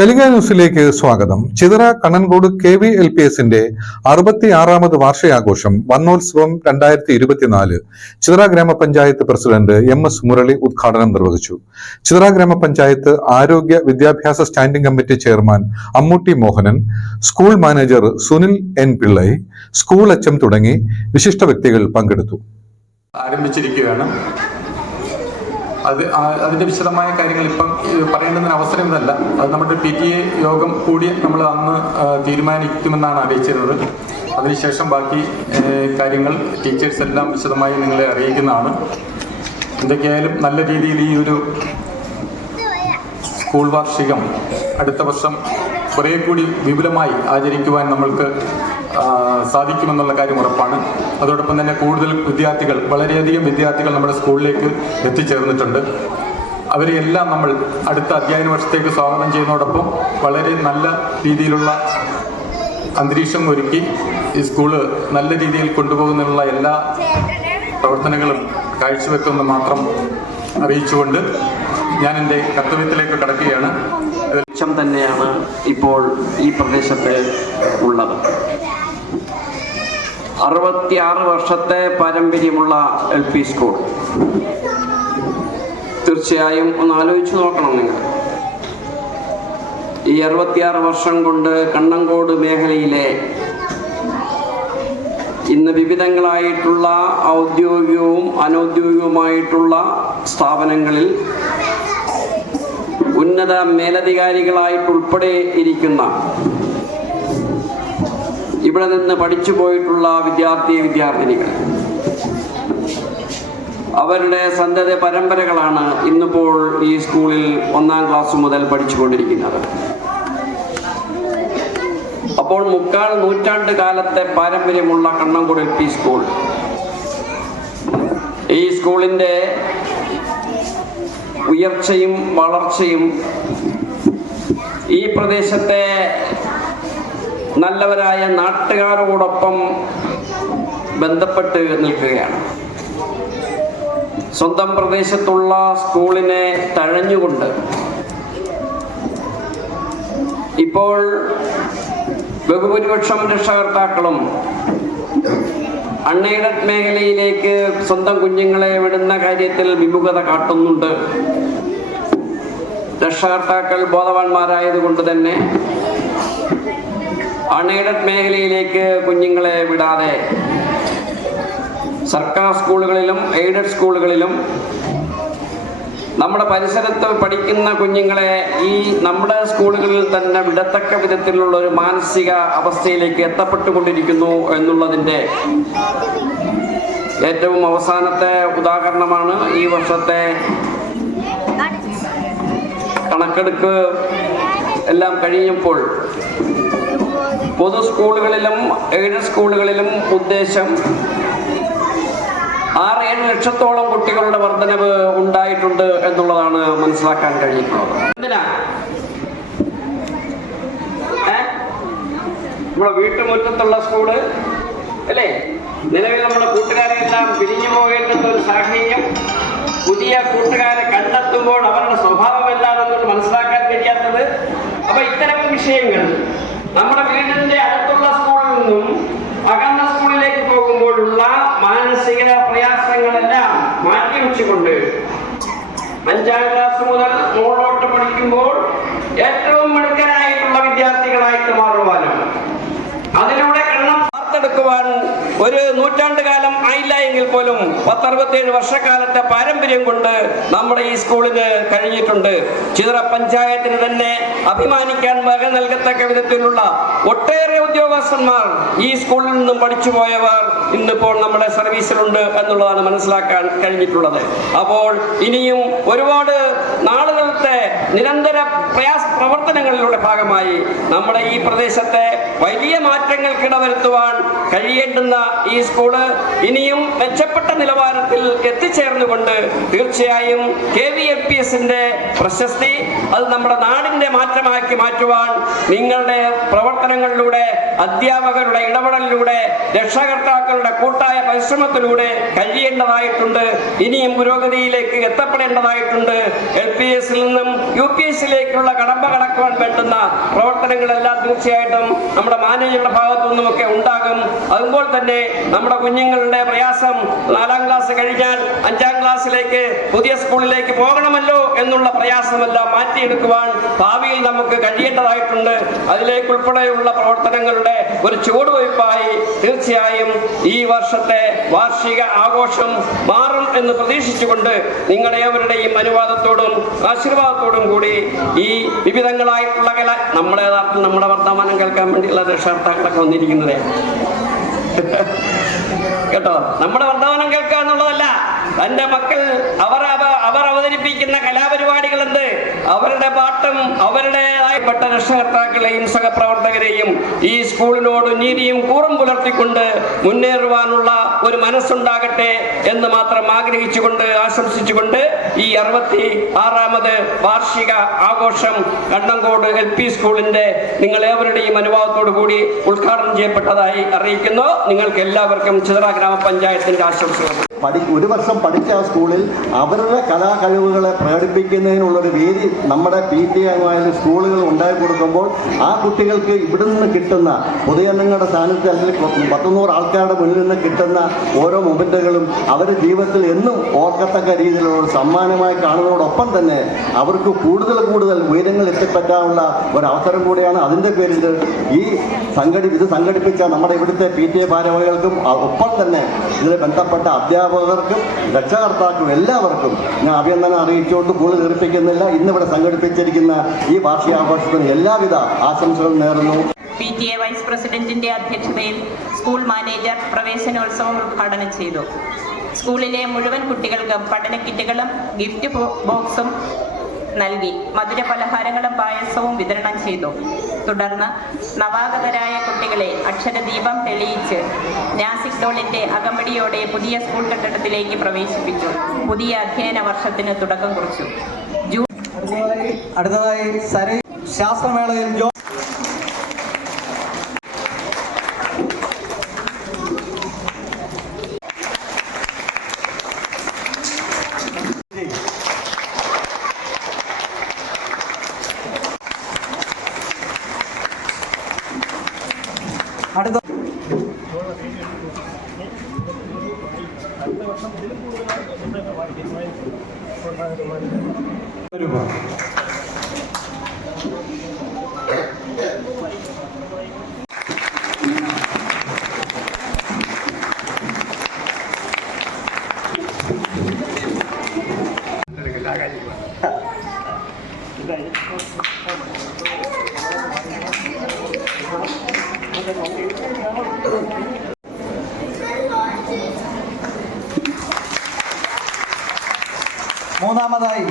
കലിക ന്യൂസിലേക്ക് സ്വാഗതം. Chithara Kannankode K V L P എസിന്റെ അറുപത്തി ആറാമത് വാർഷികാഘോഷം വന്നോത്സവം രണ്ടായിരത്തി ഇരുപത്തിനാല് ചിതറ ഗ്രാമപഞ്ചായത്ത് പ്രസിഡന്റ് എം എസ് മുരളി ഉദ്ഘാടനം നിർവഹിച്ചു. ചിതറ ഗ്രാമപഞ്ചായത്ത് ആരോഗ്യ വിദ്യാഭ്യാസ standing committee chairman Ammootty Mohanan school manager Sunil N Pillai school Achcham തുടങ്ങി വിശിഷ്ട വ്യക്തികൾ പങ്കെടുത്തു. ആരംഭിച്ചിരിക്കുകയാണ്. അത് അതിന്റെ വിശദമായ കാര്യങ്ങൾ ഇപ്പം ഈ പറയേണ്ടുന്ന അവസരം ഇതല്ല. അത് നമ്മുടെ പി ടി എ യോഗം കൂടി നമ്മൾ അന്ന് തീരുമാനിക്കുമെന്നാണ് അറിയിച്ചിരുന്നത് അതിനുശേഷം ബാക്കി കാര്യങ്ങൾ ടീച്ചേഴ്സ് എല്ലാം വിശദമായി നിങ്ങളെ അറിയിക്കുന്നതാണ്. എന്തൊക്കെയായാലും നല്ല രീതിയിൽ ഈ ഒരു സ്കൂൾ വാർഷികം അടുത്ത വർഷം കുറേ കൂടി വിപുലമായി ആചരിക്കുവാൻ നമ്മൾക്ക് സാധിക്കുമെന്നുള്ള കാര്യം ഉറപ്പാണ്. അതോടൊപ്പം തന്നെ കൂടുതൽ വിദ്യാർത്ഥികൾ വളരെയധികം വിദ്യാർത്ഥികൾ നമ്മുടെ സ്കൂളിലേക്ക് എത്തിച്ചേർന്നിട്ടുണ്ട്. അവരെയെല്ലാം നമ്മൾ അടുത്ത അധ്യയന വർഷത്തേക്ക് സ്വാഗതം ചെയ്യുന്നതോടൊപ്പം വളരെ നല്ല രീതിയിലുള്ള അന്തരീക്ഷം ഒരുക്കി ഈ സ്കൂൾ നല്ല രീതിയിൽ കൊണ്ടുപോകുന്നതിനുള്ള എല്ലാ പ്രവർത്തനങ്ങളും കാഴ്ചവെക്കുമെന്ന് മാത്രം അറിയിച്ചുകൊണ്ട് ഞാൻ എന്റെ കർത്തവ്യത്തിലേക്ക് കടക്കുകയാണ്. തന്നെയാണ് ഇപ്പോൾ ഈ പ്രദേശത്ത് അറുപത്തിയാറ് വർഷത്തെ പാരമ്പര്യമുള്ള എൽ പി സ്കൂൾ. തീർച്ചയായും ഒന്ന് ആലോചിച്ച് നോക്കണം നിങ്ങൾ. ഈ അറുപത്തിയാറ് വർഷം കൊണ്ട് കണ്ണങ്കോട് മേഖലയിലെ ഇന്ന് വിവിധങ്ങളായിട്ടുള്ള ഔദ്യോഗികവും അനൗദ്യോഗികവുമായിട്ടുള്ള സ്ഥാപനങ്ങളിൽ ഉന്നത മേലധികാരികളായിട്ടുൾപ്പെടെ ഇരിക്കുന്ന ഇവിടെ നിന്ന് പഠിച്ചു പോയിട്ടുള്ള വിദ്യാർത്ഥി വിദ്യാർത്ഥിനികൾ. അവരുടെ സന്തത പരമ്പരകളാണ് ഇന്നിപ്പോൾ ഈ സ്കൂളിൽ ഒന്നാം ക്ലാസ് മുതൽ പഠിച്ചുകൊണ്ടിരിക്കുന്നത്. അപ്പോൾ മുക്കാൽ നൂറ്റാണ്ട് കാലത്തെ പാരമ്പര്യമുള്ള കണ്ണംകുടി പി സ്കൂൾ. ഈ സ്കൂളിന്റെ ഉയർച്ചയും വളർച്ചയും ഈ പ്രദേശത്തെ നല്ലവരായ നാട്ടുകാരോടൊപ്പം ബന്ധപ്പെട്ട് നിൽക്കുകയാണ്. സ്വന്തം പ്രദേശത്തുള്ള സ്കൂളിനെ തഴഞ്ഞുകൊണ്ട് ഇപ്പോൾ ബഹുഭൂരിപക്ഷം രക്ഷകർത്താക്കളും അൺഎയ്ഡഡ് മേഖലയിലേക്ക് സ്വന്തം കുഞ്ഞുങ്ങളെ വിടുന്ന കാര്യത്തിൽ വിമുഖത കാട്ടുന്നുണ്ട്. രക്ഷകർത്താക്കൾ ബോധവാന്മാരായതുകൊണ്ട് തന്നെ അൺഎയ്ഡഡ് മേഖലയിലേക്ക് കുഞ്ഞുങ്ങളെ വിടാതെ സർക്കാർ സ്കൂളുകളിലും എയ്ഡഡ് സ്കൂളുകളിലും നമ്മുടെ പരിസരത്ത് പഠിക്കുന്ന കുഞ്ഞുങ്ങളെ ഈ നമ്മുടെ സ്കൂളുകളിൽ തന്നെ വിടത്തക്ക വിധത്തിലുള്ള ഒരു മാനസിക അവസ്ഥയിലേക്ക് എത്തപ്പെട്ടുകൊണ്ടിരിക്കുന്നു എന്നുള്ളതിന്റെ ഏറ്റവും അവസാനത്തെ ഉദാഹരണമാണ് ഈ വർഷത്തെ കണക്കെടുക്ക് എല്ലാം കഴിയുമ്പോൾ പൊതു സ്കൂളുകളിലും എയ്ഡഡ് സ്കൂളുകളിലും ഉദ്ദേശം ആറ് ഏഴ് ലക്ഷത്തോളം കുട്ടികളുടെ വർധനവ് ഉണ്ടായിട്ടുണ്ട് എന്നുള്ളതാണ് മനസ്സിലാക്കാൻ കഴിയുന്നത് എന്തിനാ? നമ്മുടെ വീട്ടുമുറ്റത്തുള്ള സ്കൂൾ അല്ലേ? നിലവിൽ നമ്മുടെ കൂട്ടുകാരെല്ലാം പിരിഞ്ഞു പോകേണ്ടുന്ന ഒരു സാഹചര്യം. പുതിയ കൂട്ടുകാരെ കണ്ടെത്തുമ്പോൾ അവരുടെ സ്വഭാവം എന്താണെന്ന് മനസ്സിലാക്കാൻ കഴിയാത്തത്. അപ്പൊ ഇത്തരം വിഷയങ്ങൾ നമ്മുടെ വീടിന്റെ അടുത്തുള്ള സ്കൂളിൽ നിന്നും അകന്ന സ്കൂളിലേക്ക് പോകുമ്പോഴുള്ള മാനസിക പ്രയാസങ്ങളെല്ലാം മാറ്റിവെച്ചുകൊണ്ട് അഞ്ചാം ക്ലാസ് മുതൽ മുകളിലോട്ട് പഠിക്കുമ്പോൾ ഏറ്റവും മിടുക്കനായിട്ടുള്ള വിദ്യാർത്ഥികളായിട്ട് മാറുവാനും അതിലൂടെ കണ്ണം വാർത്തെടുക്കുവാൻ ഒരു നൂറ്റാണ്ട് കാലം ആയില്ല എങ്കിൽ പോലും പത്തറുപത്തേഴ് വർഷക്കാലത്തെ പാരമ്പര്യം കൊണ്ട് നമ്മുടെ ഈ സ്കൂളിന് കഴിഞ്ഞിട്ടുണ്ട്. ചിതറ പഞ്ചായത്തിന് തന്നെ അഭിമാനിക്കാൻ വക നൽകത്തക്ക വിധത്തിലുള്ള ഒട്ടേറെ ഉദ്യോഗസ്ഥന്മാർ ഈ സ്കൂളിൽ നിന്നും പഠിച്ചു പോയവർ ഇന്നിപ്പോൾ നമ്മുടെ സർവീസിലുണ്ട് എന്നുള്ളതാണ് മനസ്സിലാക്കാൻ കഴിഞ്ഞിട്ടുള്ളത്. അപ്പോൾ ഇനിയും ഒരുപാട് നാളുകളത്തെ നിരന്തര പ്രയാസ പ്രവർത്തനങ്ങളിലൂടെ ഭാഗമായി നമ്മുടെ ഈ പ്രദേശത്തെ വലിയ മാറ്റങ്ങൾക്ക് ഇടവരുത്തുവാൻ കഴിയേണ്ടുന്ന ഈ സ്കൂൾ ഇനിയും മെച്ചപ്പെട്ട എത്തിച്ചേർന്നുകൊണ്ട് തീർച്ചയായും കെ വി എൽ പി എസിന്റെ പ്രശസ്തി അത് നമ്മുടെ നാടിന്റെ മാറ്റമാക്കി മാറ്റുവാൻ നിങ്ങളുടെ പ്രവർത്തനങ്ങളിലൂടെ അധ്യാപകരുടെ ഇടപെടലിലൂടെ രക്ഷകർത്താക്കളുടെ കൂട്ടായ പരിശ്രമത്തിലൂടെ കഴിയേണ്ടതായിട്ടുണ്ട്. ഇനിയും പുരോഗതിയിലേക്ക് എത്തപ്പെടേണ്ടതായിട്ടുണ്ട്. എൽ പി എസിൽ നിന്നും യു പി എസിലേക്കുള്ള കടമ്പ കടക്കുവാൻ വേണ്ടുന്ന പ്രവർത്തനങ്ങളെല്ലാം തീർച്ചയായിട്ടും നമ്മുടെ മാനേജറുടെ ഭാഗത്തു നിന്നുമൊക്കെ ഉണ്ടാകും. അതുപോലെ തന്നെ നമ്മുടെ കുഞ്ഞുങ്ങളുടെ പ്രയാസം നാലാം ക്ലാസ് കഴിഞ്ഞാൽ അഞ്ചാം ക്ലാസ്സിലേക്ക് പുതിയ സ്കൂളിലേക്ക് പോകണമല്ലോ എന്നുള്ള പ്രയാസമെല്ലാം മാറ്റിയെടുക്കുവാൻ ഭാവിയിൽ നമുക്ക് കഴിയേണ്ടതായിട്ടുണ്ട്. അതിലേക്ക് ഉൾപ്പെടെയുള്ള പ്രവർത്തനങ്ങളുടെ ഒരു ചുവടുവയ്പായി തീർച്ചയായും ഈ വർഷത്തെ വാർഷിക ആഘോഷം മാറും എന്ന് പ്രതീക്ഷിച്ചുകൊണ്ട് ഈ അനുവാദത്തോടും ആശീർവാദത്തോടും കൂടി ഈ വിവിധങ്ങളായിട്ടുള്ള കല നമ്മുടെ യഥാർത്ഥം നമ്മുടെ വർത്തമാനം കേൾക്കാൻ വേണ്ടിയുള്ള രക്ഷകർത്താക്കളൊക്കെ വന്നിരിക്കുന്നത്. കേട്ടോ? നമ്മുടെ വർത്തമാനം തന്റെ മക്കൾ അവർ അവ- അവർ അവതരിപ്പിക്കുന്ന കലാപരിപാടികൾ എന്ത് അവരുടെ പാട്ടും അവരുടേതായപ്പെട്ട രക്ഷകർത്താക്കളെയും സഹപ്രവർത്തകരെയും ഈ സ്കൂളിനോട് നീതിയും കൂറും പുലർത്തിക്കൊണ്ട് മുന്നേറുവാനുള്ള ഒരു മനസ്സുണ്ടാകട്ടെ എന്ന് മാത്രം ആഗ്രഹിച്ചുകൊണ്ട് ആശംസിച്ചുകൊണ്ട് ഈ അറുപത്തി ആറാമത് വാർഷിക ആഘോഷം കണ്ണങ്കോട് എൽ പി സ്കൂളിന്റെ നിങ്ങൾ ഏവരുടെയും അനുഭവത്തോടു കൂടി ഉദ്ഘാടനം ചെയ്യപ്പെട്ടതായി അറിയിക്കുന്നു. നിങ്ങൾക്ക് എല്ലാവർക്കും ചിതറ ഗ്രാമപഞ്ചായത്തിന്റെ ആശംസകൾ. പഠി ഒരു വർഷം പഠിച്ച ആ സ്കൂളിൽ അവരുടെ കലാകഴിവുകളെ പ്രകടിപ്പിക്കുന്നതിനുള്ളൊരു വേദി നമ്മുടെ പി ടി ആയാലും സ്കൂളുകൾ ഉണ്ടാക്കി കൊടുക്കുമ്പോൾ ആ കുട്ടികൾക്ക് ഇവിടെ നിന്ന് കിട്ടുന്ന പൊതുജനങ്ങളുടെ സ്ഥാനത്ത് അല്ലെങ്കിൽ പത്തുനൂറ് ആൾക്കാരുടെ മുന്നിൽ നിന്ന് കിട്ടുന്ന ഓരോ മൊമെന്റുകളും അവർ ജീവിതത്തിൽ എന്നും ഓർക്കത്തക്ക രീതിയിലുള്ള ഒരു സമ്മാനമായി കാണുന്നതോടൊപ്പം തന്നെ അവർക്ക് കൂടുതൽ കൂടുതൽ ഉയരങ്ങൾ എത്തിപ്പറ്റാനുള്ള ഒരു അവസരം കൂടിയാണ് അതിന്റെ പേരിൽ ഈ സംഘടി ഇത് സംഘടിപ്പിച്ച നമ്മുടെ ഇവിടുത്തെ പി ടി എ ഭാരവാഹികൾക്കും ഒപ്പം തന്നെ ഇതിൽ ബന്ധപ്പെട്ട അധ്യാപകർക്കും രക്ഷകർത്താക്കും എല്ലാവർക്കും ഞാൻ അഭിനന്ദനം അറിയിച്ചുകൊണ്ട് കൂടുതൽ തീർപ്പിക്കുന്നില്ല ഇന്നിവിടെ സംഘടിപ്പിച്ചിരിക്കുന്ന ഈ വാർഷികാഘോഷത്തിന് എല്ലാവിധ ആശംസകളും നേർന്നു പി ടി എ വൈസ് പ്രസിഡന്റിന്റെ അധ്യക്ഷതയിൽ സ്കൂൾ മാനേജർ പ്രവേശനോത്സവം ഉദ്ഘാടനം ചെയ്തു. സ്കൂളിലെ മുഴുവൻ കുട്ടികൾക്കും പഠന കിറ്റുകളും ഗിഫ്റ്റ് ബോക്സും നൽകി മധുര പലഹാരങ്ങളും പായസവും വിതരണം ചെയ്തു. തുടർന്ന് നവാഗതരായ കുട്ടികളെ അക്ഷരദീപം തെളിയിച്ച് നാസിക് ഡോളിന്റെ അകമ്പടിയോടെ പുതിയ സ്കൂൾ കെട്ടിടത്തിലേക്ക് പ്രവേശിപ്പിച്ചു. പുതിയ അധ്യയന വർഷത്തിന് തുടക്കം കുറിച്ചു. അടുത്തതായി ശാസ്ത്രമേളയിൽ രൂപ Thank you. മൂന്നാമതായി